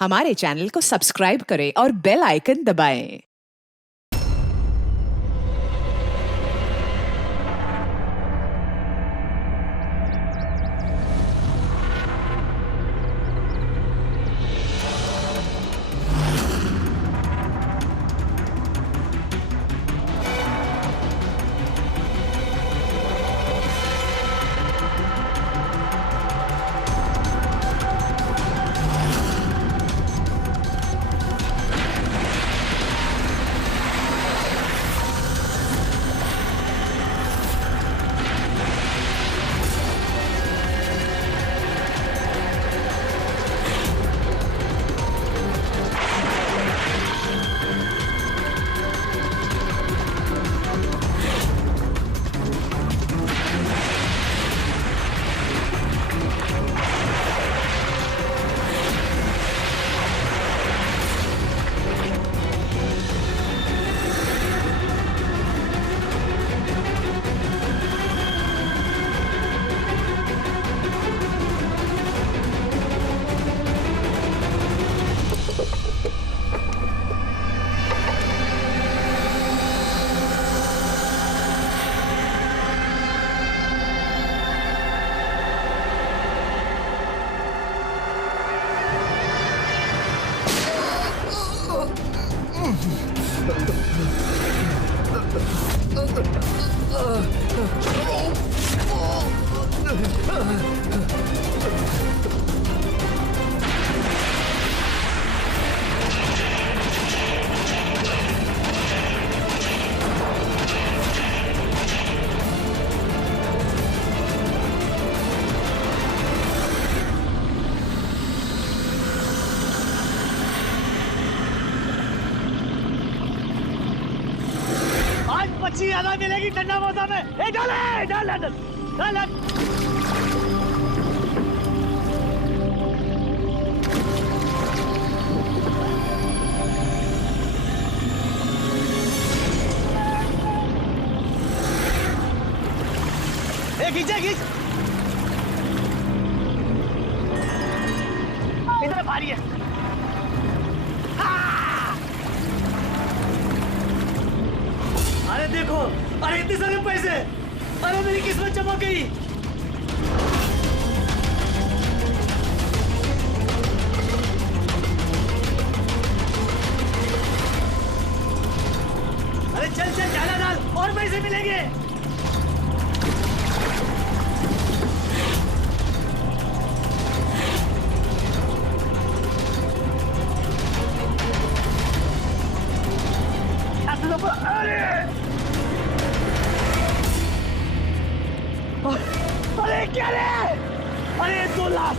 हमारे चैनल को सब्सक्राइब करें और बेल आइकन दबाएं। मच्छी ज्यादा मिलेगी ठंडा मौसम में। डाल डाल डाल डाल डाल। खींचा खींच, इधर भारी है। अरे देखो, अरे इतने सारे पैसे, अरे मेरी किस्मत चमक गई। अरे चल चल ज्यादा डाल और पैसे मिलेंगे। अरे क्या रे? अरे 2 लाख।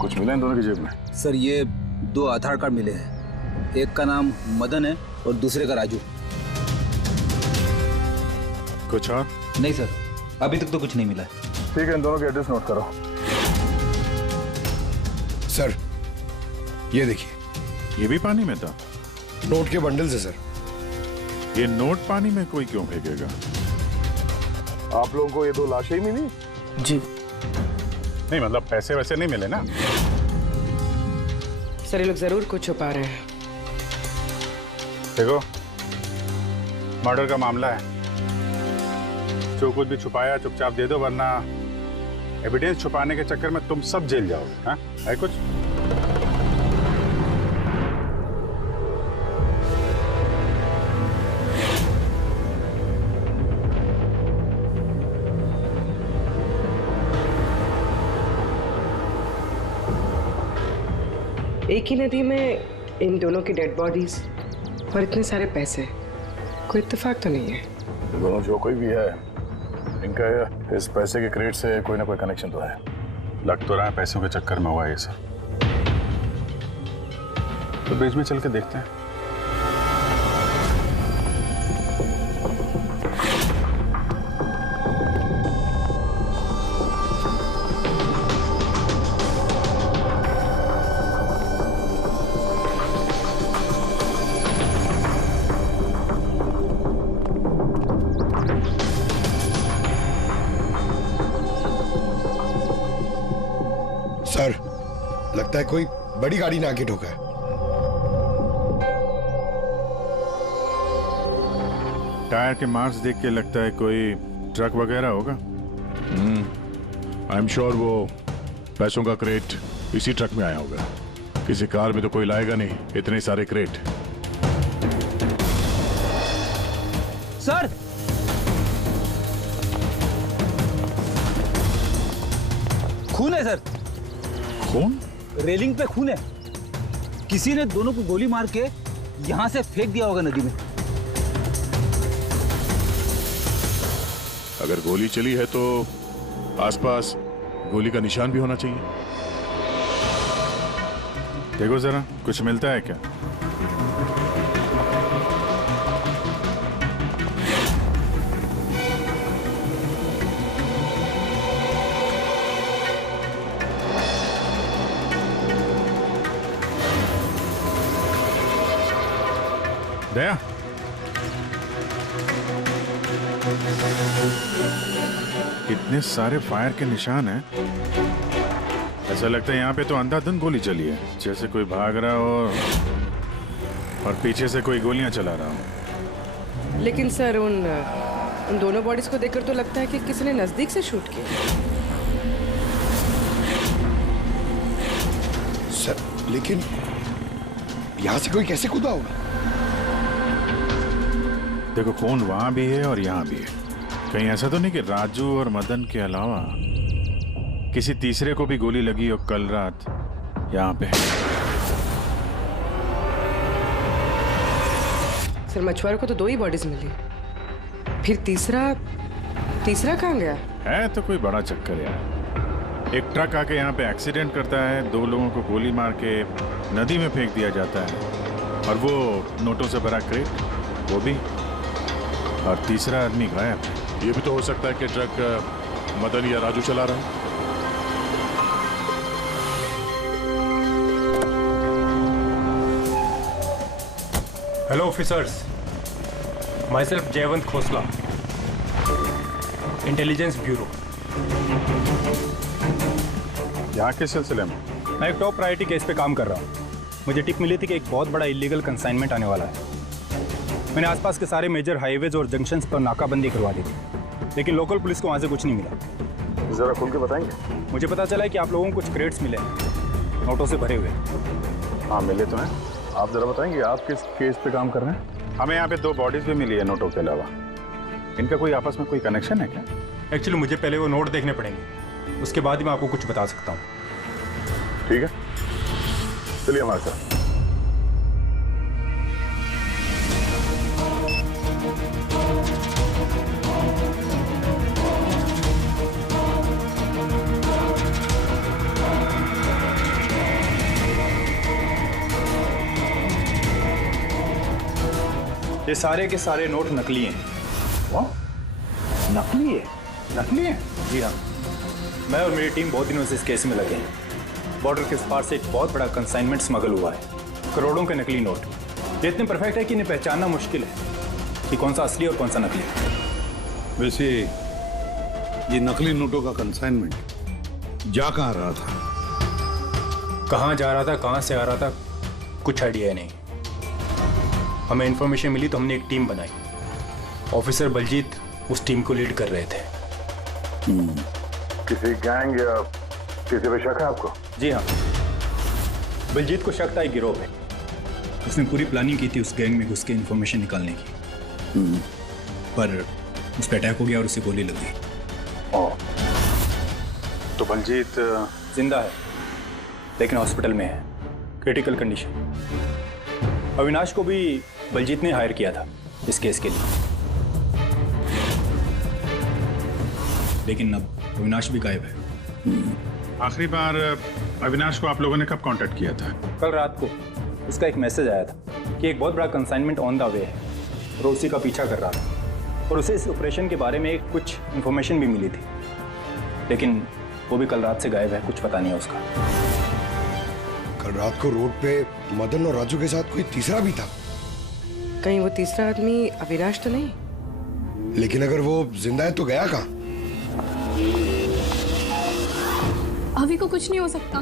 कुछ मिला इन दोनों की जेब में? सर ये 2 आधार कार्ड मिले हैं, एक का नाम मदन है और दूसरे का राजू। कुछ और? नहीं सर, अभी तक तो कुछ नहीं मिला है। ठीक है, इन दोनों के एड्रेस नोट करो। सर ये देखिए, ये भी पानी में था? नोट के बंडल से सर। ये नोट पानी में कोई क्यों फेंकेगा? आप लोगों को ये 2 लाशें ही मिली? जी नहीं मतलब पैसे वैसे नहीं मिले ना? सर ये लोग जरूर कुछ छुपा रहे हैं। देखो, मर्डर का मामला है, जो कुछ भी छुपाया चुपचाप दे दो, वरना एविडेंस छुपाने के चक्कर में तुम सब जेल जाओगे। हाँ है कुछ? एक ही नदी में इन दोनों की डेड बॉडीज और इतने सारे पैसे, कोई इत्तेफाक तो नहीं है। दोनों जो कोई भी है, इनका इस पैसे के क्रेडिट से कोई ना कोई कनेक्शन तो है। लग तो रहा है पैसों के चक्कर में हुआ ये सब। तो बीच में चल के देखते हैं। सर, लगता है कोई बड़ी गाड़ी ने आके ठोका है। टायर के मार्क्स देख के लगता है कोई ट्रक वगैरह होगा। आई एम श्योर वो पैसों का क्रेट इसी ट्रक में आया होगा। किसी कार में तो कोई लाएगा नहीं इतने सारे क्रेट। सर, खून है सर। खून? रेलिंग पे खून है। किसी ने दोनों को गोली मार के यहां से फेंक दिया होगा नदी में। अगर गोली चली है तो आसपास गोली का निशान भी होना चाहिए। देखो जरा, कुछ मिलता है क्या? दया, कितने सारे फायर के निशान हैं। ऐसा लगता है यहाँ पे तो अंधाधुंध गोली चली है, जैसे कोई भाग रहा हो और पीछे से कोई गोलियां चला रहा हो। लेकिन सर उन दोनों बॉडीज को देखकर तो लगता है कि किसी ने नजदीक से शूट किया। सर, लेकिन यहां से कोई कैसे कूदा होगा? देखो, खून वहां भी है और यहाँ भी है। कहीं ऐसा तो नहीं कि राजू और मदन के अलावा किसी तीसरे को भी गोली लगी हो कल रात यहाँ पे। सर, मछुआरों को तो 2 ही बॉडीज मिली, फिर तीसरा कहाँ गया? है तो कोई बड़ा चक्कर यार। एक ट्रक आके यहाँ पे एक्सीडेंट करता है, 2 लोगों को गोली मार के नदी में फेंक दिया जाता है, और वो नोटों से भरा क्रेट वो भी, और तीसरा आदमी गायब। ये भी तो हो सकता है कि ट्रक मदन या राजू चला रहा है। Hello officers, myself जयवंत खोसला, इंटेलिजेंस ब्यूरो। यहाँ के सिलसिले में मैं एक टॉप प्रायोरिटी केस पे काम कर रहा हूँ। मुझे टिप मिली थी कि एक बहुत बड़ा इलीगल कंसाइनमेंट आने वाला है। मैंने आसपास के सारे मेजर हाईवेज और जंक्शंस पर नाकाबंदी करवा दी थी, लेकिन लोकल पुलिस को वहाँ से कुछ नहीं मिला। जरा खुल के बताएंगे? मुझे पता चला है कि आप लोगों को कुछ क्रेट्स मिले हैं, नोटों से भरे हुए। हाँ, मिले तो हैं। आप जरा बताएंगे आप किस केस पे काम कर रहे हैं? हमें यहाँ पे 2 बॉडीज भी मिली है नोटों के अलावा। इनका कोई आपस में कोई कनेक्शन है क्या? एक्चुअली मुझे पहले वो नोट देखने पड़ेंगे, उसके बाद ही मैं आपको कुछ बता सकता हूँ। ठीक है, चलिए हमारे साथ। ये सारे के सारे नोट नकली हैं। नकली है? नकली है? जी हाँ, मैं और मेरी टीम बहुत दिनों से इस केस में लगे हैं। बॉर्डर के पार से एक बहुत बड़ा कंसाइनमेंट स्मगल हुआ है, करोड़ों के नकली नोट। ये इतने परफेक्ट है कि इन्हें पहचानना मुश्किल है कि कौन सा असली और कौन सा नकली है। वैसे ये नकली नोटों का कंसाइनमेंट जा कहाँ रहा था? कहाँ जा रहा था, कहाँ से आ रहा था, कुछ आइडिया नहीं। हमें इन्फॉर्मेशन मिली तो हमने एक टीम बनाई। ऑफिसर बलजीत उस टीम को लीड कर रहे थे। किसी गैंग या किसी पे शक है आपको? जी हाँ, बलजीत को शक था एक गिरोह पे। उसने पूरी प्लानिंग की थी उस गैंग में घुस के इन्फॉर्मेशन निकालने की, पर उस पर अटैक हो गया और उसे गोली लग गई। तो बलजीत जिंदा है, लेकिन हॉस्पिटल में है। Critical condition. अविनाश को भी बलजीत ने हायर किया था इस केस के लिए, लेकिन अब अविनाश भी गायब है। आखिरी बार अविनाश को आप लोगों ने कब कांटेक्ट किया था? कल रात को उसका एक मैसेज आया था कि एक बहुत बड़ा कंसाइनमेंट ऑन द वे है और उसी का पीछा कर रहा था, और उसे इस ऑपरेशन के बारे में कुछ इन्फॉर्मेशन भी मिली थी, लेकिन वो भी कल रात से गायब है, कुछ पता नहीं है उसका। कल रात को रोड पे मदन और राजू के साथ कोई तीसरा भी था। कहीं वो तीसरा आदमी अविनाश तो नहीं? लेकिन अगर वो जिंदा है तो गया कहाँ? अभी को कुछ नहीं हो सकता।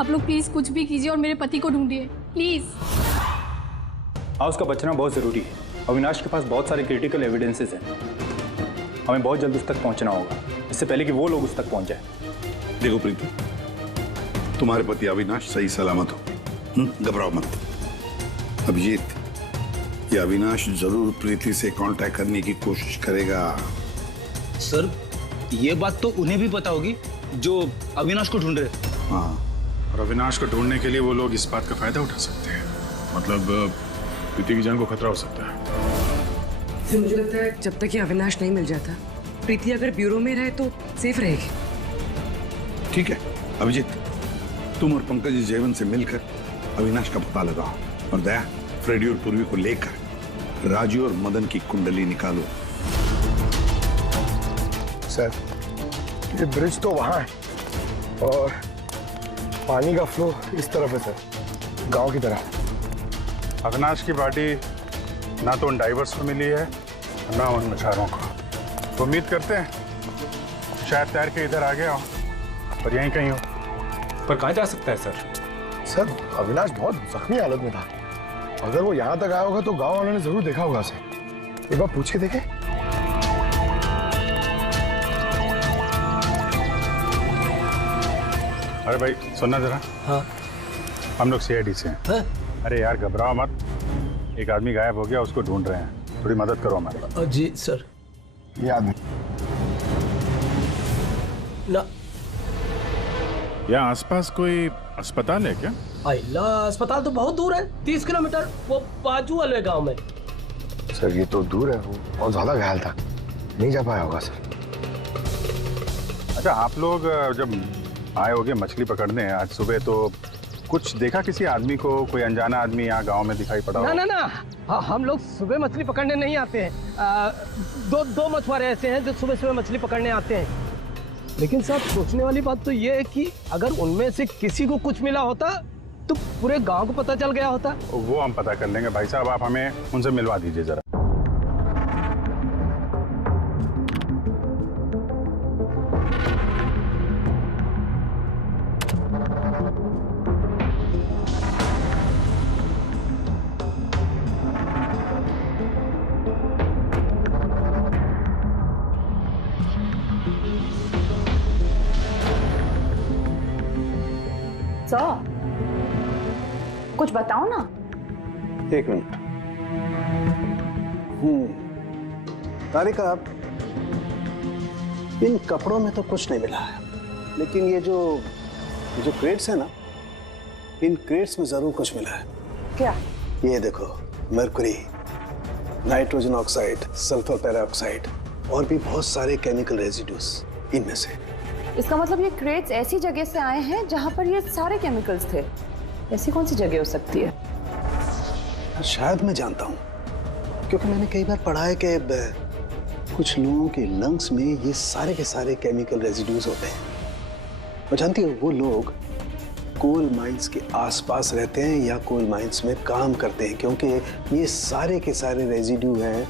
आप लोग प्लीज कुछ भी कीजिए और मेरे पति को ढूंढिए प्लीज। हाँ, उसका बचना बहुत जरूरी है। अविनाश के पास बहुत सारे क्रिटिकल एविडेंसेस हैं, हमें बहुत जल्द उस तक पहुंचना होगा, इससे पहले कि वो लोग उस तक पहुंच जाए। देखो प्रीतम, तुम्हारे पति अविनाश सही सलामत हो, घबराओ मत। अभिजीत, ये अविनाश जरूर प्रीति से कांटेक्ट करने की कोशिश करेगा। सर, ये बात तो उन्हें भी पता होगी जो अविनाश को ढूंढ रहे। हाँ, और अविनाश को ढूंढने के लिए वो लोग इस बात का फायदा उठा सकते हैं, मतलब प्रीति की जान को खतरा हो सकता है। फिर मुझे लगता है जब तक ये अविनाश नहीं मिल जाता, प्रीति अगर ब्यूरो में रहे तो सेफ रहेगी। ठीक है अभिजीत, तुम और पंकज जयवंत से मिलकर अविनाश का पता लगाओ, और दया, फ्रेडी और पूर्वी को लेकर राजू और मदन की कुंडली निकालो। सर, ये ब्रिज तो वहां है और पानी का फ्लो इस तरफ है सर, गांव की तरफ। अविनाश की बॉडी ना तो उन डाइवर्स को मिली है ना उन मछुआरों को, तो उम्मीद करते हैं शायद तैर के इधर आ गया हो और यहीं कहीं हो। पर कहाँ जा सकता है सर? सर, अविनाश बहुत जख्मी हालत में था। अगर वो यहाँ तक आया होगा तो गांव वालों ने जरूर देखा होगा उसे। एक बार पूछ के देखे। अरे भाई सुनना जरा। हाँ। हम लोग सीआईडी से हैं। हाँ? अरे यार घबराओ मत, एक आदमी गायब हो गया, उसको ढूंढ रहे हैं, थोड़ी मदद करो हमारी। जी सर। ये आदमी ना, यहाँ आसपास कोई अस्पताल है क्या? अल्लाह, अस्पताल तो बहुत दूर है, 30 किलोमीटर, वो बाजू वाले गांव में। सर, ये तो दूर है, वो बहुत ज्यादा घायल था, नहीं जा पाया होगा सर। अच्छा, आप लोग जब आए होगे मछली पकड़ने आज सुबह, तो कुछ देखा किसी आदमी को? कोई अनजाना आदमी यहाँ गांव में दिखाई पड़ा? ना ना ना, हम लोग सुबह मछली पकड़ने नहीं आते हैं। दो मछुआरे ऐसे हैं जो सुबह सुबह मछली पकड़ने आते हैं, लेकिन साहब सोचने वाली बात तो ये है कि अगर उनमें से किसी को कुछ मिला होता तो पूरे गांव को पता चल गया होता। वो हम पता कर लेंगे भाई साहब, आप हमें उनसे मिलवा दीजिए जरा। सर, कुछ बताओ ना। एक मिनट। तारिका, इन कपड़ों में तो कुछ नहीं मिला है, लेकिन ये जो क्रेट्स है ना, इन क्रेट्स में जरूर कुछ मिला है। क्या? ये देखो, mercury, nitrogen oxide, sulphur peroxide और भी बहुत सारे केमिकल रेजिड्यूज इनमें से। इसका मतलब ये क्रेट्स ऐसी जगह से आए हैं जहां पर ये सारे केमिकल्स थे। ऐसी कौन सी जगह हो सकती है? शायद मैं जानता हूँ, क्योंकि मैंने कई बार पढ़ा है कि कुछ लोगों के लंग्स में ये सारे के सारे केमिकल रेजिड्यूज होते हैं। और जानती हो, वो लोग कोल माइंस के आसपास रहते हैं या कोल माइंस में काम करते हैं, क्योंकि ये सारे के सारे रेजिड्यू हैं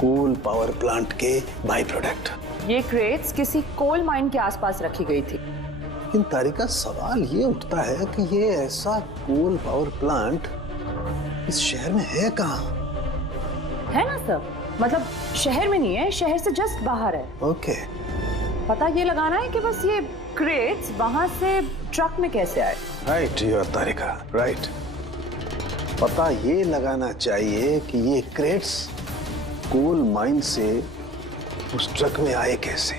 कोल पावर प्लांट के बाई प्रोडक्ट। ये क्रेट्स किसी कोल माइन के आसपास रखी गई थी। लेकिन तारिका, सवाल ये उठता है कि ये ऐसा कोल पावर प्लांट इस शहर में है कहाँ? है ना सर, मतलब शहर में नहीं है, शहर से जस्ट बाहर है। ओके। पता ये लगाना है कि बस ये क्रेट्स वहां से ट्रक में कैसे आए। Right your Tarika, right. पता ये लगाना चाहिए कि ये क्रेट्स कोल माइन से उस ट्रक में आए कैसे।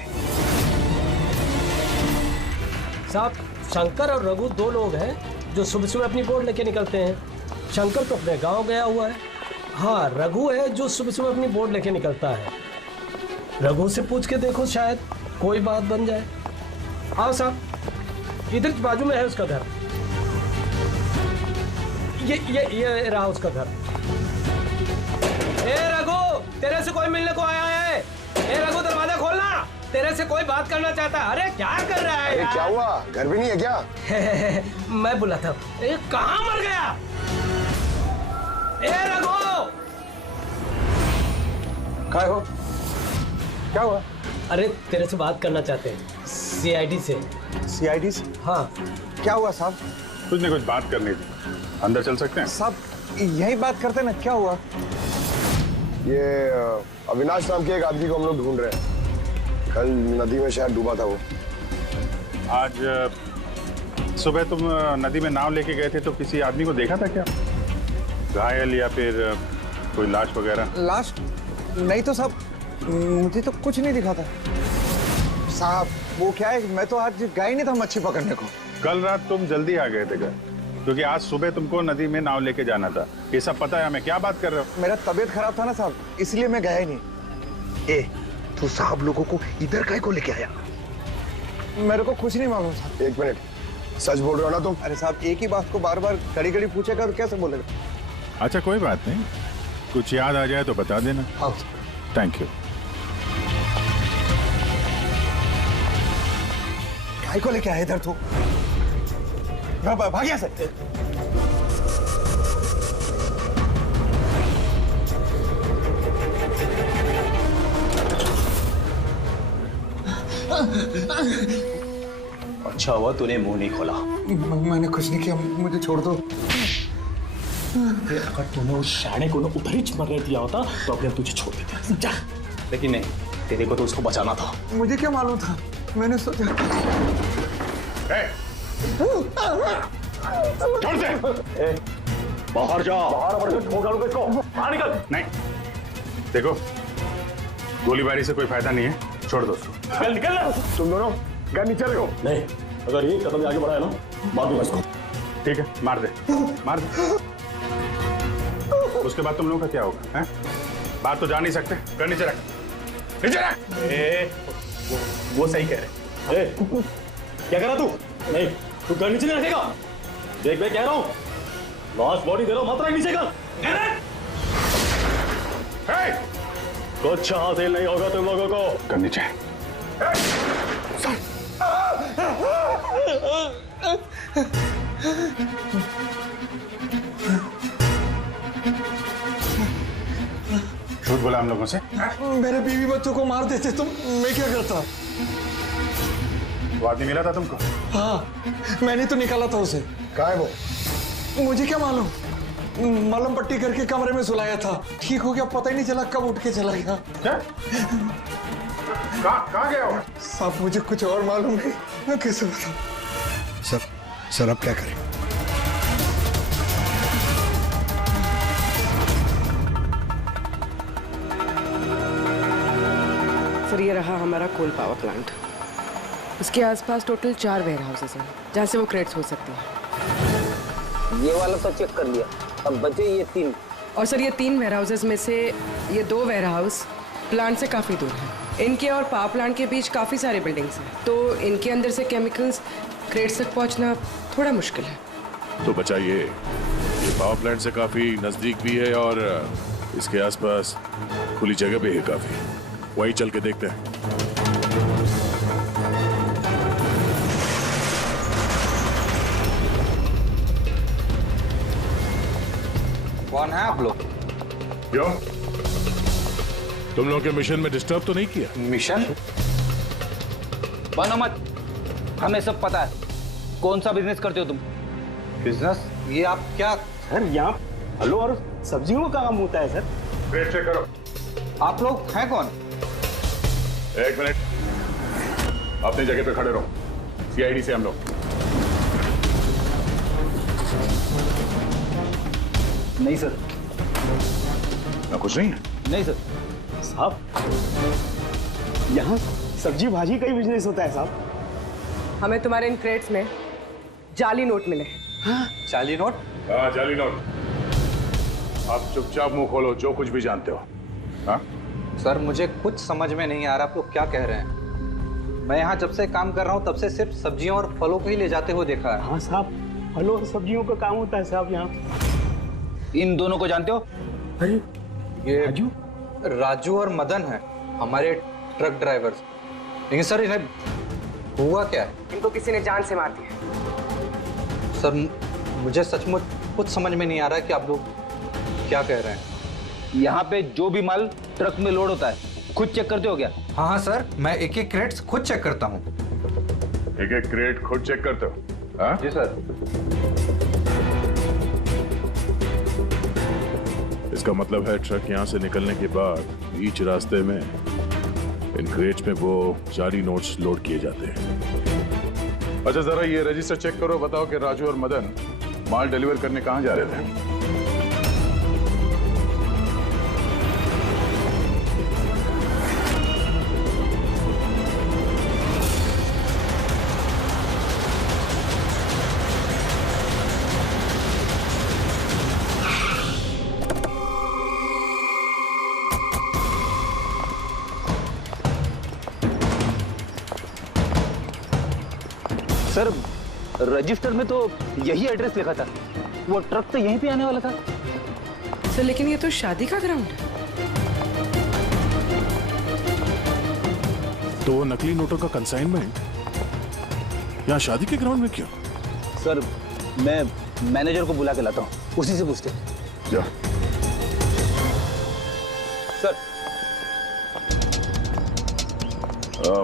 साहब, शंकर और रघु दो लोग हैं जो सुबह सुबह अपनी बोट लेके निकलते हैं। शंकर तो अपने गांव गया हुआ है। हाँ, रघु है जो सुबह सुबह अपनी बोट लेके निकलता है। रघु से पूछ के देखो, शायद कोई बात बन जाए। आओ साहब, इधर बाजू में है उसका घर। ये रहा उसका घर। ए रघु, तेरे से कोई मिलने को आया है। ए रघु, दरवाजा खोलना, तेरे से कोई बात करना चाहता है। अरे क्या कर रहा है? अरे क्या हुआ, घर भी नहीं है क्या? मैं बुलाता हूँ। कहाँ मर गया? ए रघु, क्या हो? क्या हुआ? अरे तेरे से बात करना चाहते हैं, सीआईडी से। सीआईडी से? हाँ। क्या हुआ साहब? कुछ नहीं, कुछ बात करनी थी। अंदर चल सकते हैं? साहब यही बात करते ना, क्या हुआ? ये अविनाश नाम के एक आदमी को हम लोग ढूंढ रहे हैं। कल नदी में शायद डूबा था वो। आज सुबह तुम नदी में नाव लेके गए थे तो किसी आदमी को देखा था क्या? घायल या फिर कोई लाश वगैरह? लाश नहीं तो साहब, मुझे तो कुछ नहीं दिखा था साहब। वो क्या है, मैं तो आज गया ही नहीं था मच्छी पकड़ने को। कल रात तुम जल्दी आ गए थे घर, क्योंकि आज सुबह तुमको नदी में नाव लेके जाना था। ये सब पता है हमें। क्या बात कर रहे हो? मेरा तबीयत खराब था ना साहब, इसलिए मैं गया ही नहीं। ए, तू साहब लोगों को इधर काहे को लेके आया? मेरे को कुछ नहीं मालूम साहब। एक मिनट, सच बोल रहे हो ना तुम? अरे साहब, एक ही बात को बार बार घड़ी घड़ी पूछेगा तो कैसे बोलेगा? अच्छा कोई बात नहीं, कुछ याद आ जाए तो बता देना। हाँ। Thank you. काहे को लेके आया इधर तू? भाग यहाँ से। अच्छा हुआ तूने मुंह नहीं खोला। मैंने कुछ नहीं किया, मुझे छोड़ दो। अगर तूने उस शाणे को उधर ही मरने दिया होता तो अपने तुझे छोड़ देते। जा। लेकिन नहीं, तेरे को तो उसको बचाना था। मुझे क्या मालूम था, मैंने सोचा। छोड़ दे। बाहर जा। बाहर ठोक डालूंगा इसको। बाहर निकल। नहीं, देखो गोलीबारी से कोई फायदा नहीं है, छोड़ दो उसको। निकल निकल। तुम दोनों घर नीचे रखो। नहीं, अगर ये कदम आगे बढ़ाया ना, मार दूंगा इसको। ठीक है, मार दे, मार दे। उसके बाद तुम लोगों का क्या होगा? हैं? बात तो जा नहीं सकते। घर नीचे रख, नीचे रख। वो सही कह रहे। क्या कर रहा तू? नहीं, तू घर नीचे नहीं रखेगा। देख मैं कह रहा हूँ, लास्ट बॉडी दे रहा हूँ, मात्रा नीचे कर। कुछ हासिल नहीं होगा तुम लोगों को। घर नीचे। झूठ बोला हम लोगों से। मेरे बीवी बच्चों को मार देते तुम, मैं क्या करता? वो आदमी मिला था तुमको? हाँ, मैंने तो निकाला था उसे। कहाँ है वो? मुझे क्या मालूम, मलम पट्टी करके कमरे में सुलाया था। ठीक हो गया, पता ही नहीं चला कब उठ के चला गया। क्या? कहाँ गया वो? साहब मुझे कुछ और मालूम नहीं, मैं कैसे बताऊं? सर अब क्या करें? सर ये रहा हमारा कोल पावर प्लांट। इसके आसपास टोटल 4 वेयर हाउसेस हैं जहाँ से वो क्रेट्स हो सकती हैं। ये वाला तो चेक कर लिया, अब बचे ये 3। और सर ये 3 वेयर हाउसेस में से ये 2 वेयर हाउस प्लांट से काफ़ी दूर हैं। इनके और पावर प्लांट के बीच काफ़ी सारे बिल्डिंग्स हैं, तो इनके अंदर से केमिकल्स क्रेट्स तक पहुँचना थोड़ा मुश्किल है। तो बचाइए, ये पावर प्लांट से काफी नजदीक भी है और इसके आसपास खुली जगह भी है काफी। वहीं चल के देखते हैं। कौन है आप लोग? क्यों? तुम लोगों के मिशन में डिस्टर्ब तो नहीं किया? मिशन? बनो मत, हमें सब पता है। कौन सा बिजनेस करते हो तुम? बिजनेस? ये आप क्या? सर यहाँ फलों और सब्जियों का काम होता है सर। वेट चेक करो। आप लोग हैं कौन? एक मिनट, अपनी जगह पे खड़े रहो। सीआईडी से हम लोग। नहीं सर। ना कुछ नहीं है? नहीं सर। साहब यहाँ सब्जी भाजी का ही बिजनेस होता है साहब। हमें तुम्हारे इन क्रेट्स में जाली नोट मिले। जाली नोट? हाँ, जाली नोट। आप चुपचाप मुंह खोलो, जो कुछ भी जानते हो। हाँ? सर मुझे कुछ समझ में नहीं आ रहा आप लोग क्या कह रहे हैं। मैं यहाँ जब से काम कर रहा हूँ तब से सिर्फ सब्जियों और फलों को ही ले जाते हुए देखा है। हाँ साहब, फलों और सब्जियों का काम होता है साहब यहाँ। इन दोनों को जानते हो? अरे ये राजू और मदन है, हमारे ट्रक ड्राइवर्स। लेकिन सर इन्हें हुआ क्या है? इनको किसी ने जान से मार दिया। सर मुझे सचमुच कुछ समझ में नहीं आ रहा है कि आप लोग क्या कह रहे हैं। यहाँ पे जो भी माल ट्रक में लोड होता है खुद चेक करते हो क्या? हाँ हाँ सर, मैं एक एक क्रेट्स खुद चेक करता हूँ। एक एक क्रेट खुद चेक करते हो? हाँ? जी सर। इसका मतलब है ट्रक यहाँ से निकलने के बाद बीच रास्ते में इन क्रेट्स में वो जाली नोट्स लोड किए जाते हैं। अच्छा जरा ये रजिस्टर चेक करो, बताओ कि राजू और मदन माल डिलीवर करने कहाँ जा रहे थे? सर रजिस्टर में तो यही एड्रेस लिखा था, वो ट्रक तो यहीं पे आने वाला था। सर लेकिन ये तो शादी का ग्राउंड है। तो नकली नोटों का कंसाइनमेंट यहाँ शादी के ग्राउंड में क्यों? सर मैं मैनेजर को बुला के लाता हूँ, उसी से पूछते। जा। सर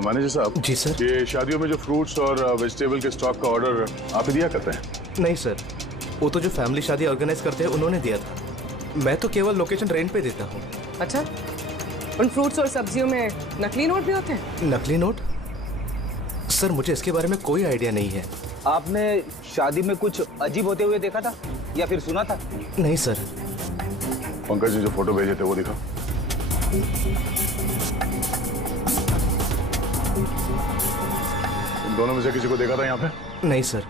मैनेजर साहब। जी सर। ये शादियों में जो फ्रूट्स और वेजिटेबल के स्टॉक का ऑर्डर आप ही दिया करते हैं? नहीं सर, वो तो जो फैमिली शादी ऑर्गेनाइज करते हैं उन्होंने दिया था। मैं तो केवल लोकेशन रेंट पे देता हूँ। अच्छा, उन फ्रूट्स और सब्जियों में नकली नोट भी होते हैं? नकली नोट? सर मुझे इसके बारे में कोई आइडिया नहीं है। आपने शादी में कुछ अजीब होते हुए देखा था या फिर सुना था? नहीं सर। पंकज जी जो फोटो भेजे थे वो दिखा। दोनों में से किसी को देखा था यहाँ पे? नहीं सर।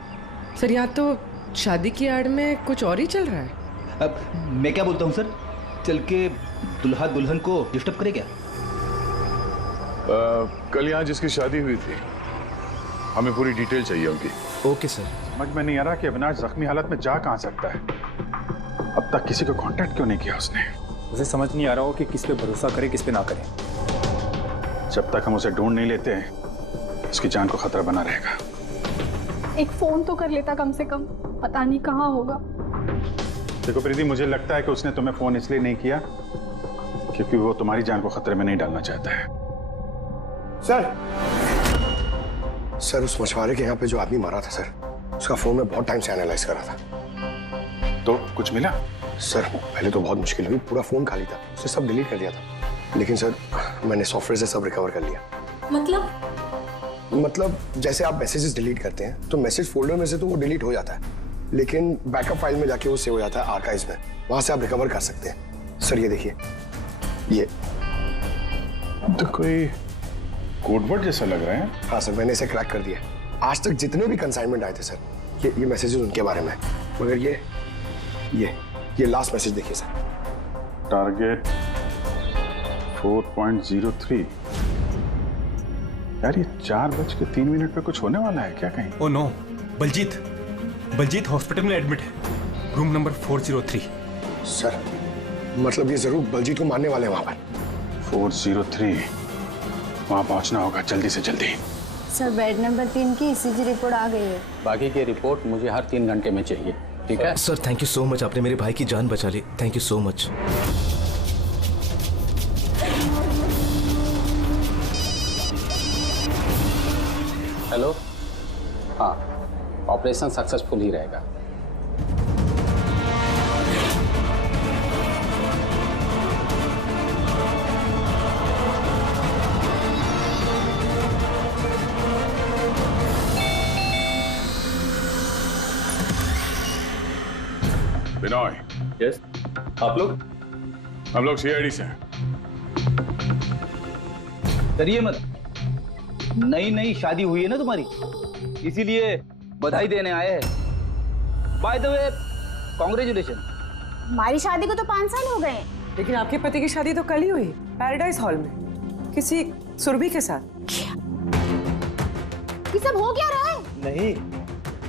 सर यहाँ तो शादी की आड़ में कुछ और ही चल रहा है। अब मैं क्या बोलता हूँ सर, चल के दुल्हा दुल्हन को डिस्टर्ब करे क्या? कल यहाँ जिसकी शादी हुई थी हमें पूरी डिटेल चाहिए उनकी। Okay sir. समझ में नहीं आ रहा कि अविनाश जख्मी हालत में जा कहाँ सकता है। अब तक किसी को कांटेक्ट क्यों नहीं किया उसने? मुझे समझ नहीं आ रहा हो कि किस पे भरोसा करे किस पे ना करे। जब तक हम उसे ढूंढ नहीं लेते हैं उसकी जान को खतरा बना रहेगा। एक फोन तो कर लेता कम से कम, पता नहीं कहाँ होगा। देखो प्रीति, मुझे लगता है कि उसने तुम्हें फोन इसलिए नहीं किया क्योंकि वो तुम्हारी जान को खतरे में नहीं डालना चाहता है। सर उस मछुआरे के यहाँ पे जो आदमी मारा था सर, उसका फोन में बहुत टाइम से एनालाइज करा था। तो कुछ मिला? सर पहले तो बहुत मुश्किल हुई, पूरा फोन खाली था, उसने सब डिलीट कर दिया था। लेकिन सर मैंने सॉफ्टवेयर से सब रिकवर कर लिया। मतलब जैसे आप मैसेजेस डिलीट करते हैं तो मैसेज फोल्डर में से तो वो डिलीट हो जाता है, लेकिन बैकअप फाइल में जाके वो सेव हो जाता है आर्काइव्स में, वहां से आप रिकवर कर सकते हैं। सर ये देखिए, ये तो कोई कोडवर्ड जैसा लग रहा है। हाँ सर, मैंने इसे क्रैक कर दिया। आज तक जितने भी कंसाइनमेंट आए थे सर, ये मैसेजेस उनके बारे में है। मगर ये लास्ट मैसेज देखिए सर। टारगेट 4.03। यार ये 4:03 पे कुछ होने वाला है क्या कहीं? ओ नो, बलजीत हॉस्पिटल में एडमिट है, रूम नंबर 403। सर मतलब ये जरूर बलजीत को मारने वाले हैं वहां पर। 403 वहां पहुंचना होगा जल्दी से जल्दी। सर बेड नंबर 3 की ईसीजी रिपोर्ट आ गई है। बाकी की रिपोर्ट मुझे हर 3 घंटे में चाहिए, ठीक है? Sir thank you so much, आपने मेरे भाई की जान बचा ली। Thank you so much. Hello, हाँ, ऑपरेशन सक्सेसफुल ही रहेगा। बिनॉय। यस, आप लोग? हम लोग सीआईडी से हैं। डरिए मत, नई शादी हुई है ना तुम्हारी, इसीलिए बधाई देने आए हैं। By the way congratulation. हमारी शादी को तो 5 साल हो गए। लेकिन आपके पति की शादी तो कल ही हुई, पैराडाइज हॉल में, किसी सुरभि के साथ। ये सब हो क्या रहा है? नहीं,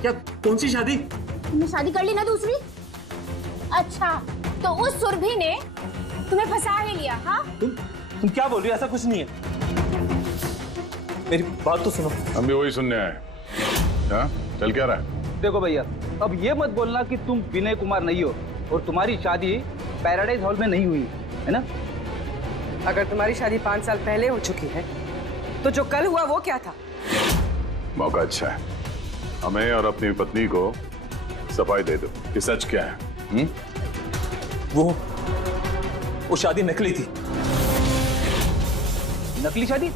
क्या कौन सी शादी? तुमने शादी कर ली ना दूसरी? अच्छा, तो उस सुरभि ने तुम्हें फंसा ही लिया? हाँ, तुम क्या बोल रही हो? ऐसा कुछ नहीं है। मेरी बात तो सुनो। हम भी वही सुनने आए। हाँ, चल क्या रहा है? देखो भैया, अब ये मत बोलना कि तुम विनय कुमार नहीं हो और तुम्हारी शादी पैराडाइज हॉल में नहीं हुई है ना? अगर तुम्हारी शादी 5 साल पहले हो चुकी है तो जो कल हुआ वो क्या था? मौका अच्छा है, हमें और अपनी पत्नी को सफाई दे दो कि सच क्या है। वो शादी नकली थी। नकली शादी?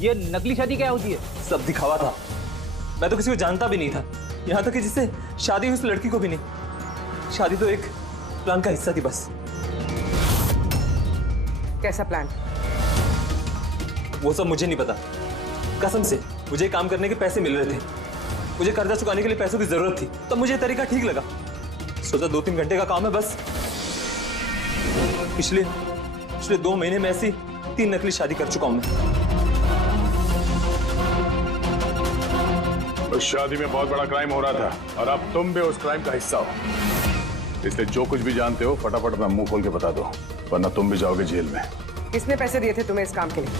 ये नकली शादी क्या होती है? सब दिखावा था। मैं तो किसी को जानता भी नहीं था, यहाँ तक कि जिससे शादी हुई उस लड़की को भी नहीं। शादी तो एक प्लान का हिस्सा थी बस। कैसा प्लान? वो सब मुझे नहीं पता, कसम से। मुझे काम करने के पैसे मिल रहे थे, मुझे कर्जा चुकाने के लिए पैसों की जरूरत थी, तब मुझे तरीका ठीक लगा। सोचा 2-3 घंटे का काम है बस। पिछले 2 महीने में ऐसी 3 नकली शादी कर चुका हूं मैं। उस शादी में बहुत बड़ा क्राइम हो रहा था और अब तुम भी उस क्राइम का हिस्सा हो। इसलिए जो कुछ भी जानते हो फटाफट अपना मुंह खोल के बता दो, वरना तुम भी जाओगे जेल में। किसने पैसे दिए थे तुम्हें इस काम के लिए?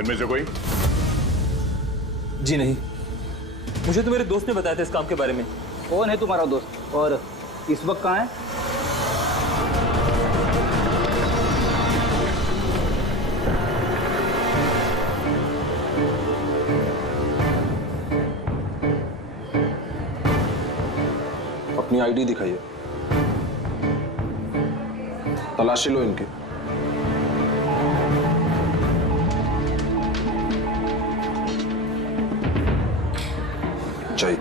इनमें से कोई? जी नहीं, मुझे तो मेरे दोस्त ने बताया था इस काम के बारे में। कौन है तुम्हारा दोस्त और इस वक्त कहाँ है? अपनी आईडी दिखाइए, तलाशी लो इनकी। चाहिए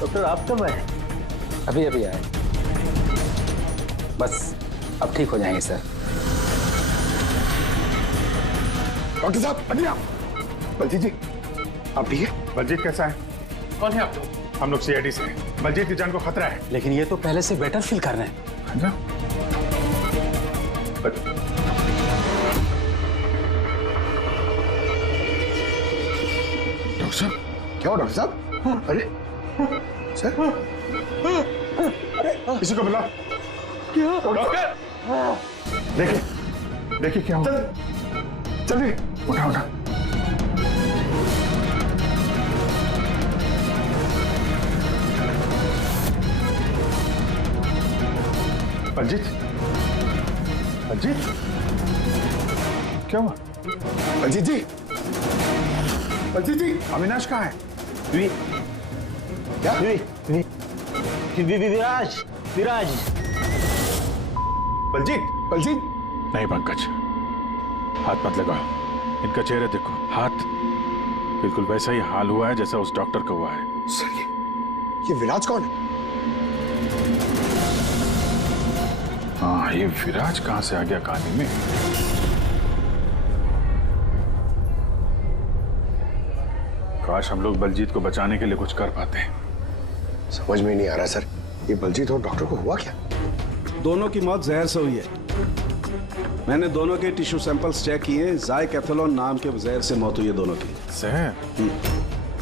डॉक्टर, आप कब आए? अभी अभी आए, बस अब ठीक हो जाएंगे सर। डॉक्टर साहब, अभी आप। बलजीत जी, आप ठीक है? बलजीत कैसा है? कौन है आप लोग? हम लोग सीआईडी से हैं। बलजीत की जान को खतरा है। लेकिन ये तो पहले से बेटर फील कर रहे हैं। डॉक्टर साहब, क्या हुआ डॉक्टर साहब? अरे सर, अरे किसी को बुला। क्या डॉक्टर? देखिए देखिए क्या हुआ। चलिए उठा उठा। बलजीत, बलजीत क्या हुआ? बलजीत जी, बलजीत जी, अविनाश कहाँ है? क्या? विराज, विराज। बलजीत, बलजीत। नहीं पंकज, हाथ मत लगाओ। इनका चेहरा देखो, हाथ बिल्कुल वैसा ही हाल हुआ है जैसा उस डॉक्टर का हुआ है। सर, ये विराज कौन है? हाँ, ये विराज कहां से आ गया कहानी में? काश हम लोग बलजीत को बचाने के लिए कुछ कर पाते। समझ में नहीं आ रहा सर, ये बलजीत और डॉक्टर को हुआ क्या? दोनों की मौत जहर से हुई है। मैंने दोनों के टिश्यू सैंपल्स चेक किए, ज़ाइकैथेलोन नाम के जहर से मौत हुई है दोनों की। जहर?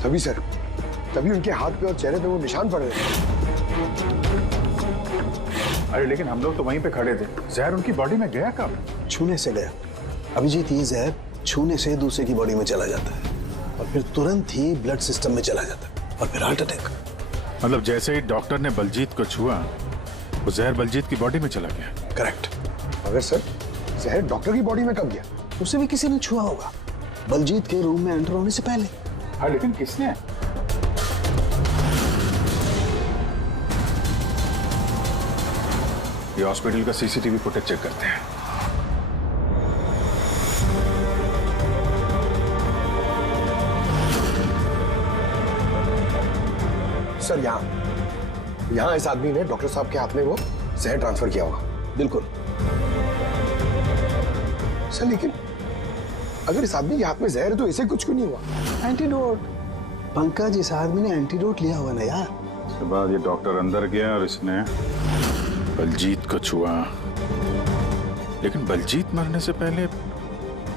तभी सर, तभी उनके हाथ पे और चेहरे पे वो निशान पड़ रहे थे। अरे लेकिन हम लोग तो वहीं पे खड़े थे, जहर उनकी बॉडी में गया कब? छूने से गया। अभिजीत, ये जहर छूने से दूसरे की बॉडी में चला जाता है और फिर तुरंत ही ब्लड सिस्टम में चला जाता है और फिर हार्ट अटैक। मतलब जैसे ही डॉक्टर ने बलजीत को छुआ, वो जहर बलजीत की बॉडी में चला गया। करेक्ट। मगर सर, जहर डॉक्टर की बॉडी में कब गया? उसे भी किसी ने छुआ होगा। बलजीत के रूम में एंटर होने से पहले। हाँ, लेकिन किसने? ये हॉस्पिटल का सीसीटीवी फुटेज चेक करते हैं। सर यहाँ इस आदमी ने डॉक्टर साहब के हाथ में वो जहर ट्रांसफर किया होगा। बिल्कुल सर, लेकिन अगर इस आदमी के हाथ में जहर है तो इसे कुछ क्यों नहीं हुआ? एंटीडोट। पंकज, इस आदमी ने एंटीडोट लिया हुआ ना यार। उसके बाद ये डॉक्टर अंदर गया और इसने बलजीत को छुआ, लेकिन बलजीत मरने से पहले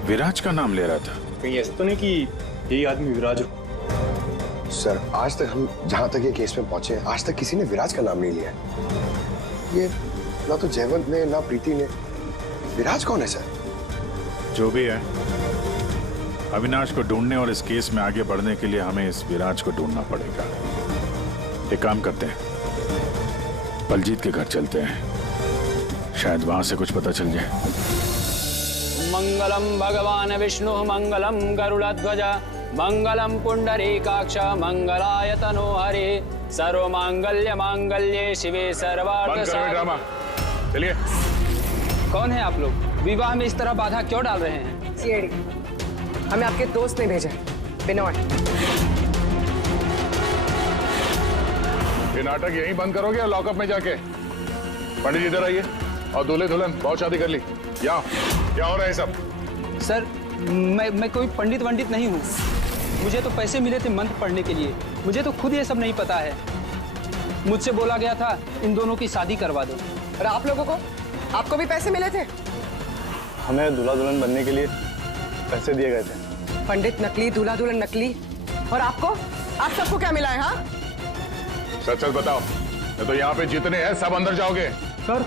विराज का नाम ले रहा था। कहीं ऐसा तो नहीं कि यही आदमी विराज हो? सर, आज तक हम जहां तक ये केस में पहुंचे, आज तक किसी ने विराज का नाम नहीं लिया है। ये ना तो जयवंत ने ना प्रीति ने। विराज कौन है सर? जो भी है, अविनाश को ढूंढने और इस केस में आगे बढ़ने के लिए हमें इस विराज को ढूंढना पड़ेगा। एक काम करते हैं, बलजीत के घर चलते हैं, शायद वहां से कुछ पता चल जाए। मंगलम भगवान विष्णु मंगलम गरुड़ध्वज मंगलम पुंडरीकाक्ष मंगलाय तनो हरे सर्व मांगल्य मांगल्ये शिवे सर्वार्थ ड्रामा। चलिए। कौन है आप लोग? विवाह में इस तरह बाधा क्यों डाल रहे हैं? सीआईडी, हमें आपके दोस्त ने भेजा है, बिनोय। ये नाटक यहीं बंद करोगे या लॉकअप में जाके? पंडित जी इधर आइए और दूल्हे दुल्हन बहुत शादी कर ली। क्या हो रहा है सब? सर, मैं कोई पंडित वंडित नहीं हूँ। मुझे तो पैसे मिले थे मंत्र पढ़ने के लिए। मुझे तो खुद ये सब नहीं पता है। मुझसे बोला गया था इन दोनों की शादी करवा दो। और आप लोगों को? आपको भी पैसे मिले थे? हमें दूल्हा दुल्हन बनने के लिए पैसे दिए गए थे। पंडित नकली, दूल्हा दुल्हन नकली, और आपको? आप सबको क्या मिला है? हाँ, सच सच बताओ, नहीं तो यहाँ पे जितने हैं सब अंदर जाओगे। सर,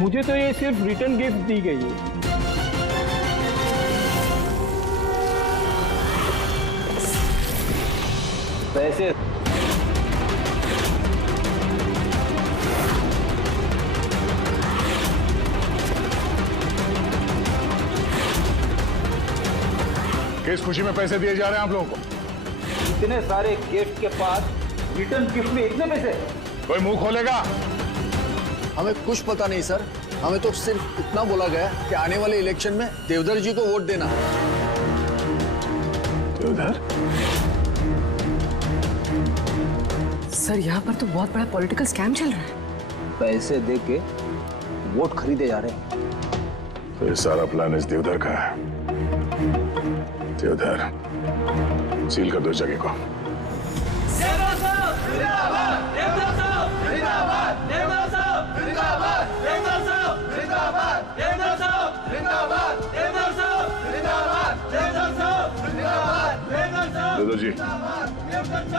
मुझे तो ये सिर्फ रिटर्न गिफ्ट दी गई है। पैसे किस खुशी में पैसे दिए जा रहे हैं आप लोगों को? इतने सारे गेस्ट के पास रिटर्न गिफ्ट में इतने पैसे? कोई मुंह खोलेगा? हमें कुछ पता नहीं सर, हमें तो सिर्फ इतना बोला गया कि आने वाले इलेक्शन में देवधर जी को वोट देना। देवधर? सर, यहाँ पर तो बहुत बड़ा पॉलिटिकल स्कैम चल रहा है। पैसे दे के वोट खरीदे जा रहे हैं। तो ये सारा प्लान इस देवधर का है। देवधर, सील कर दो जगह को। देवधर जी,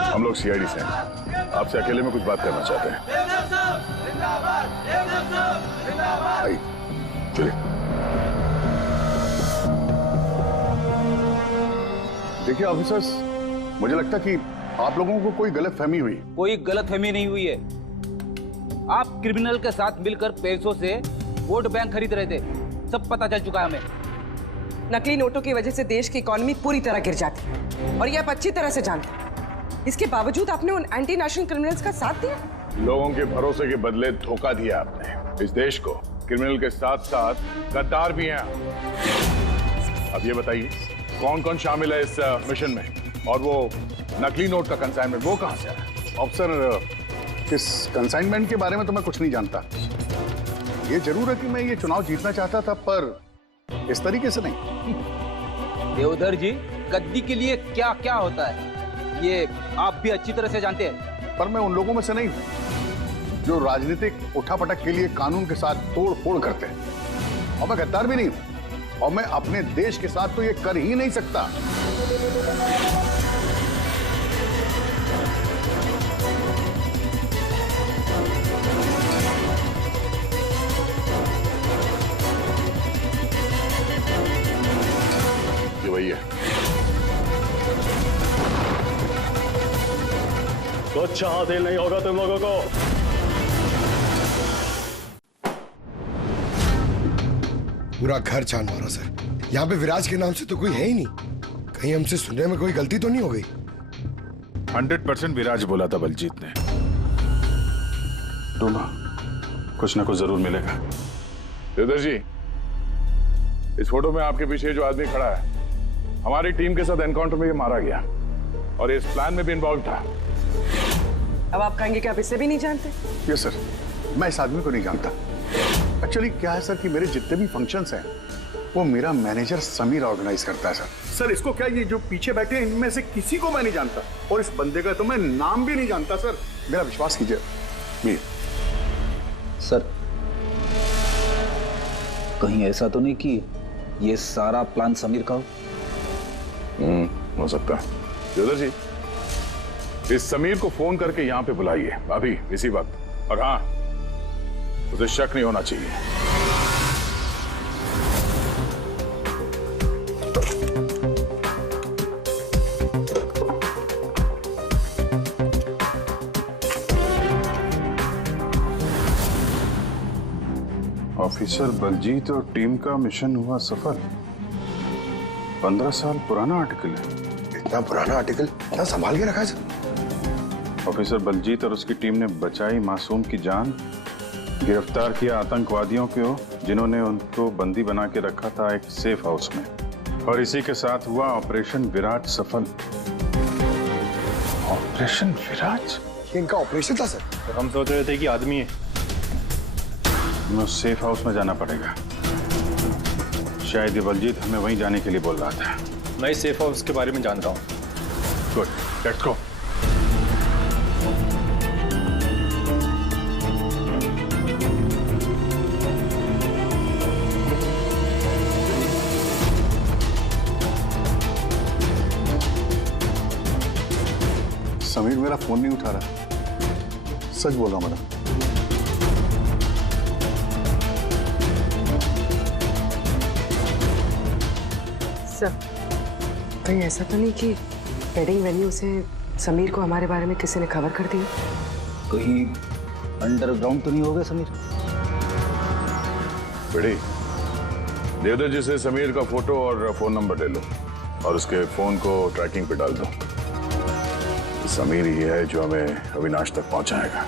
हम लोग सीआईडी से हैं, आपसे अकेले में कुछ बात करना चाहते हैं। आइए, चलिए। देखिए ऑफिसर्स, मुझे लगता है कि आप लोगों को कोई गलतफहमी हुई। कोई गलतफहमी नहीं हुई है। आप क्रिमिनल के साथ मिलकर पैसों से वोट बैंक खरीद रहे थे, सब पता चल चुका है हमें। नकली नोटों की वजह से देश की इकोनॉमी पूरी तरह गिर जाती है और ये आप अच्छी तरह से जानते हैं। इसके बावजूद आपने उन एंटी नेशनल क्रिमिनल्स का साथ दिया। लोगों के भरोसे के बदले धोखा दिया आपने। इस देश को क्रिमिनल के साथ साथ गद्दार भी हैं। अब ये बताइए, कौन कौन शामिल है इस मिशन में? और वो नकली नोट का कंसाइनमेंट वो कहां से आया? ऑफिसर, इस कंसाइनमेंट के बारे में तो मैं कुछ नहीं जानता। ये जरूर है कि मैं ये चुनाव जीतना चाहता था, पर इस तरीके से नहीं। देवधर जी, गद्दी के लिए क्या क्या होता है ये आप भी अच्छी तरह से जानते हैं। पर मैं उन लोगों में से नहीं हूं जो राजनीतिक उठापटक के लिए कानून के साथ तोड़ फोड़ करते हैं। और मैं गद्दार भी नहीं हूं, और मैं अपने देश के साथ तो ये कर ही नहीं सकता। ये वही है। कुछ हासिल नहीं होगा तुम लोगों को। पूरा घर छान मारा सर। यहाँ पे विराज के नाम से तो कोई है ही नहीं। कहीं हमसे सुनने में कोई गलती तो नहीं हो गई? 100% विराज बोला था बलजीत ने। डूमा, कुछ ना कुछ जरूर मिलेगा। देवदर जी, इस फोटो में आपके पीछे जो आदमी खड़ा है, हमारी टीम के साथ एनकाउंटर में ये मारा गया और इस प्लान में भी इन्वॉल्व था। अब आप कहेंगे कि आप इसे भी नहीं जानते? यस सर, मैं इस आदमी को नहीं जानता। एक्चुअली क्या है सर कि मेरे जितने भी फंक्शंस हैं वो मेरा मैनेजर समीर ऑर्गेनाइज करता है सर। इसको क्या, ये जो पीछे बैठे हैं इनमें से किसी को मैं नहीं जानता और इस बंदे का तो मैं नाम भी नहीं जानता सर। मेरा विश्वास कीजिए मीर। सर, कहीं ऐसा तो नहीं कि ये सारा प्लान समीर का हो? हो सकता है। जोधर जी, इस समीर को फोन करके यहाँ पे बुलाइए अभी इसी वक्त। और हाँ, उसे शक नहीं होना चाहिए। ऑफिसर बलजीत और टीम का मिशन हुआ सफल। 15 साल पुराना आर्टिकल है। इतना पुराना आर्टिकल क्या संभाल के रखा है सर? ऑफिसर बलजीत और उसकी टीम ने बचाई मासूम की जान, गिरफ्तार किया आतंकवादियों को जिन्होंने उनको बंदी बना के रखा था एक सेफ हाउस में, और इसी के साथ हुआ ऑपरेशन विराज सफल। ऑपरेशन विराज? इनका ऑपरेशन था सर? तो हम सोच रहे थे कि आदमी है। हमें उस सेफ हाउस में जाना पड़ेगा। शायद ये बलजीत हमें वहीं जाने के लिए बोल रहा था। मैं इस सेफ हाउस के बारे में जानता हूँ। Good, let's go. समीर मेरा फोन नहीं उठा रहा। सच बोल रहा हूं मैडम। सर, कहीं ऐसा तो नहीं कि वेडिंग वेन्यू से समीर को हमारे बारे में किसी ने खबर कर दी? कहीं अंडरग्राउंड तो नहीं हो गया समीर? बेटी, देवदर जी से समीर का फोटो और फोन नंबर ले लो और उसके फोन को ट्रैकिंग पे डाल दो। समीर ही है जो हमें अविनाश तक पहुंचाएगा।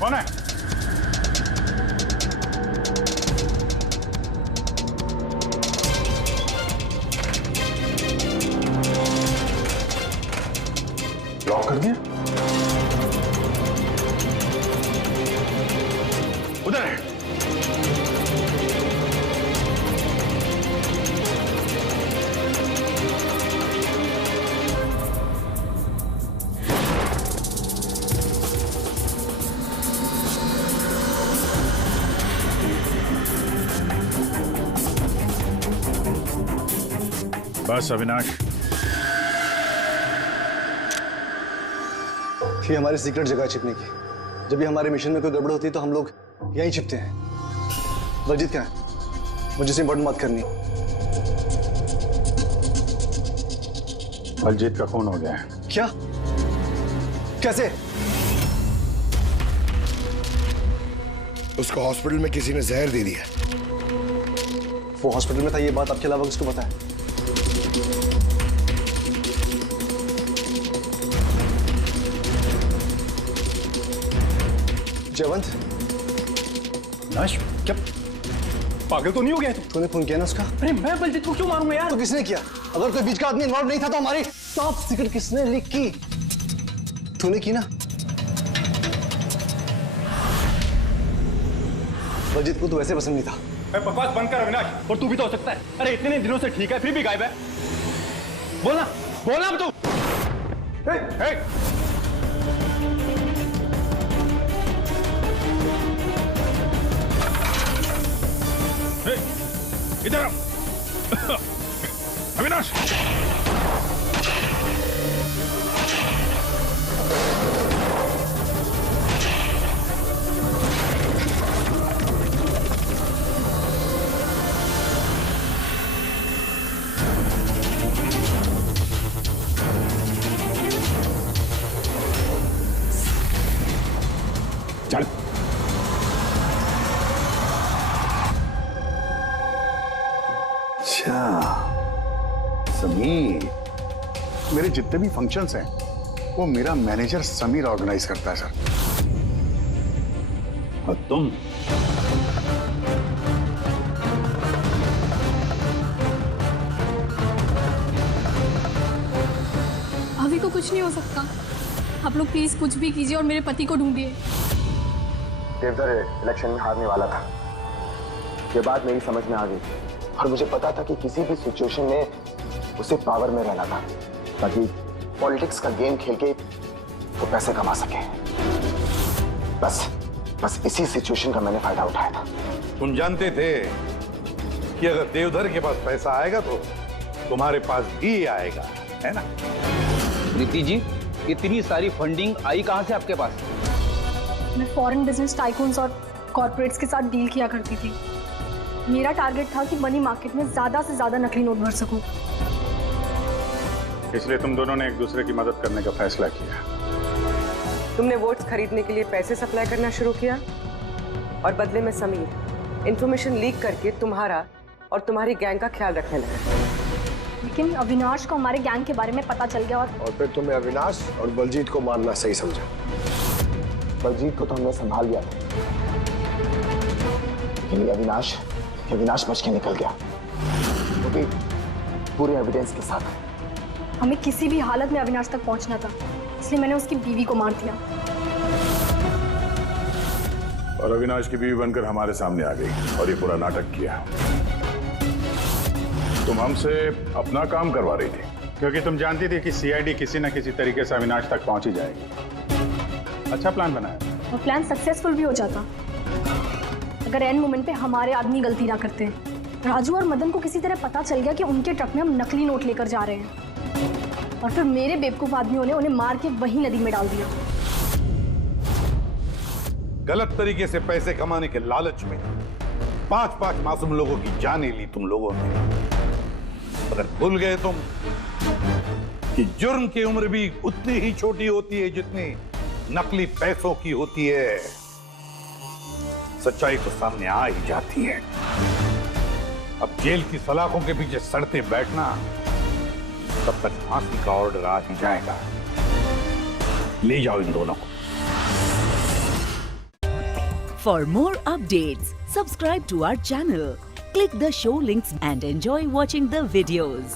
कौन है? लॉक कर दिया? उधर है। बस अविनाश, ये हमारी सीक्रेट जगह छिपने की। जब भी हमारे मिशन में कोई गड़बड़ होती है तो हम लोग यहीं छिपते हैं। बलजीत क्या है? मुझे से इंपॉर्टेंट बात करनी। बलजीत का खून हो गया है। क्या? कैसे? उसको हॉस्पिटल में किसी ने जहर दे दिया। वो हॉस्पिटल में था, ये बात आपके अलावा किसको पता है? जयवंत, नाश, क्या पागल तो नहीं हो गया तू? तूने फोन किया ना उसका? अरे मैं बलजीत को क्यों मारूंगा यार? तो किसने किया? अगर कोई बीच का आदमी इन्वॉल्व नहीं था तो हमारी टॉप सीक्रेट किसने लीक की? तूने की ना? बलजीत को तो वैसे पसंद नहीं था। मैं बकवास बंद कर अविनाश, और तू भी तो हो सकता है। अरे इतने दिनों से ठीक है, फिर भी गायब है। बोलना, बोलना अब तू। इधर आओ। अविनाश, अच्छा समीर, मेरे जितने भी फंक्शंस हैं वो मेरा मैनेजर समीर ऑर्गेनाइज करता है सर। और तुम अभी को कुछ नहीं हो सकता। आप लोग प्लीज कुछ भी कीजिए और मेरे पति को ढूंढिए। देवधर इलेक्शन में हारने वाला था, ये बात मेरी समझ में आ गई और मुझे पता था कि किसी भी सिचुएशन में उसे पावर में रहना था ताकि पॉलिटिक्स का गेम खेल के वो पैसे कमा सके। बस इसी सिचुएशन का मैंने फायदा उठाया था। तुम जानते थे कि अगर देवधर के पास पैसा आएगा तो तुम्हारे पास भी आएगा, है ना? प्रीति जी, इतनी सारी फंडिंग आई कहां से आपके पास? मैं फॉरेन बिजनेस टाइकून्स और कॉर्पोरेट्स के साथ डील किया करती थी। मेरा टारगेट था कि मनी मार्केट में ज्यादा से ज्यादा नकली नोट भर सकूं। इसलिए तुम दोनों ने एक दूसरे की मदद करने का फैसला किया। तुमने वोट्स खरीदने के लिए पैसे सप्लाई करना शुरू किया और बदले में समीर इंफॉर्मेशन लीक करके तुम्हारा और तुम्हारी गैंग का ख्याल रखने लगा। लेकिन अविनाश को हमारे गैंग के बारे में पता चल गया और फिर तुमने अविनाश और बलजीत को मारना सही समझा। बलजीत को तो हमने संभाल लिया था, लेकिन अविनाश बच के निकल गया, वो भी पूरे एविडेंस के साथ। हमें किसी भी हालत में अविनाश तक पहुंचना था, इसलिए मैंने उसकी बीवी को मार दिया। और अविनाश की बीवी बनकर हमारे सामने आ गई और ये पूरा नाटक किया। तुम हमसे अपना काम करवा रही थी क्योंकि तुम जानती थी कि सीआईडी किसी न किसी तरीके से अविनाश तक पहुंच ही जाएगी। अच्छा प्लान बनाया और प्लान सक्सेसफुल भी हो जाता अगर एंड मोमेंट पे हमारे आदमी गलती ना करते। राजू और मदन को किसी तरह पता चल गया कि उनके ट्रक में हम नकली नोट लेकर जा रहे हैं और फिर मेरे बेवकूफ आदमियों ने उन्हें मार के वही नदी में डाल दिया। गलत तरीके से पैसे कमाने के लालच में 5-5 मासूम लोगों की जानें ली तुम लोगों ने। अगर भूल गए तुम कि जुर्म की उम्र भी उतनी ही छोटी होती है जितनी नकली पैसों की होती है। सच्चाई तो सामने आ ही जाती है। अब जेल की सलाखों के पीछे सड़ते बैठना, तब तक फांसी का ऑर्डर आ ही जाएगा। ले जाओ इन दोनों को। For more updates, subscribe to our channel, click the show links and enjoy watching the videos.